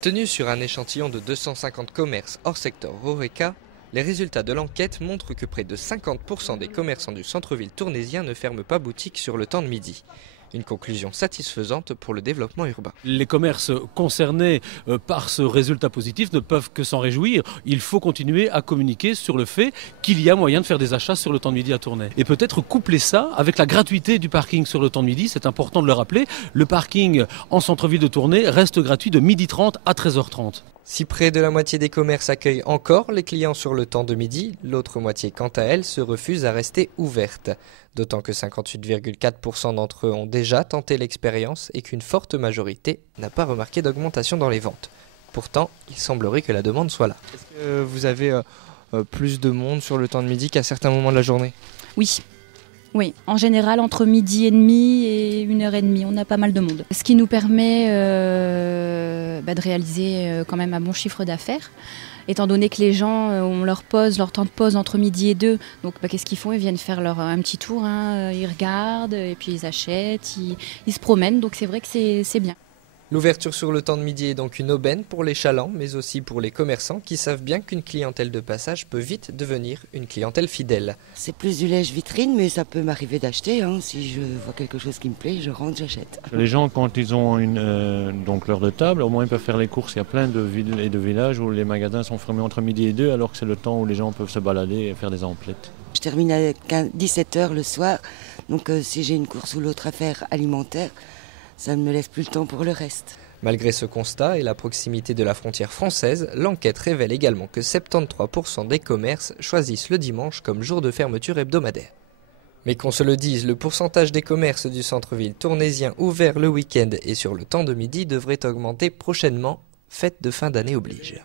Tenu sur un échantillon de 250 commerces hors secteur Horeca, les résultats de l'enquête montrent que près de 50% des commerçants du centre-ville tournaisien ne ferment pas boutique sur le temps de midi. Une conclusion satisfaisante pour le développement urbain. Les commerces concernés par ce résultat positif ne peuvent que s'en réjouir. Il faut continuer à communiquer sur le fait qu'il y a moyen de faire des achats sur le temps de midi à Tournai. Et peut-être coupler ça avec la gratuité du parking sur le temps de midi. C'est important de le rappeler. Le parking en centre-ville de Tournai reste gratuit de 12h30 à 13h30. Si près de la moitié des commerces accueillent encore les clients sur le temps de midi, l'autre moitié, quant à elle, se refuse à rester ouverte. D'autant que 58,4% d'entre eux ont déjà tenté l'expérience et qu'une forte majorité n'a pas remarqué d'augmentation dans les ventes. Pourtant, il semblerait que la demande soit là. Est-ce que vous avez plus de monde sur le temps de midi qu'à certains moments de la journée ? Oui, en général, entre midi et demi et 1h30, on a pas mal de monde. Ce qui nous permet de réaliser quand même un bon chiffre d'affaires, étant donné que les gens ont leur temps de pause entre midi et 2. Donc qu'est-ce qu'ils font ? Ils viennent faire un petit tour, ils regardent, et puis ils achètent, ils se promènent, donc c'est vrai que c'est bien. L'ouverture sur le temps de midi est donc une aubaine pour les chalands, mais aussi pour les commerçants qui savent bien qu'une clientèle de passage peut vite devenir une clientèle fidèle. C'est plus du lèche-vitrine, mais ça peut m'arriver d'acheter. Si je vois quelque chose qui me plaît, je rentre, j'achète. Les gens, quand ils ont donc l'heure de table, au moins ils peuvent faire les courses. Il y a plein de villes et de villages où les magasins sont fermés entre midi et 2, alors que c'est le temps où les gens peuvent se balader et faire des emplettes. Je termine à 17h le soir, donc si j'ai une course ou l'autre à faire alimentaire, ça ne me laisse plus le temps pour le reste. Malgré ce constat et la proximité de la frontière française, l'enquête révèle également que 73% des commerces choisissent le dimanche comme jour de fermeture hebdomadaire. Mais qu'on se le dise, le pourcentage des commerces du centre-ville tournaisien ouverts le week-end et sur le temps de midi devrait augmenter prochainement, fête de fin d'année oblige.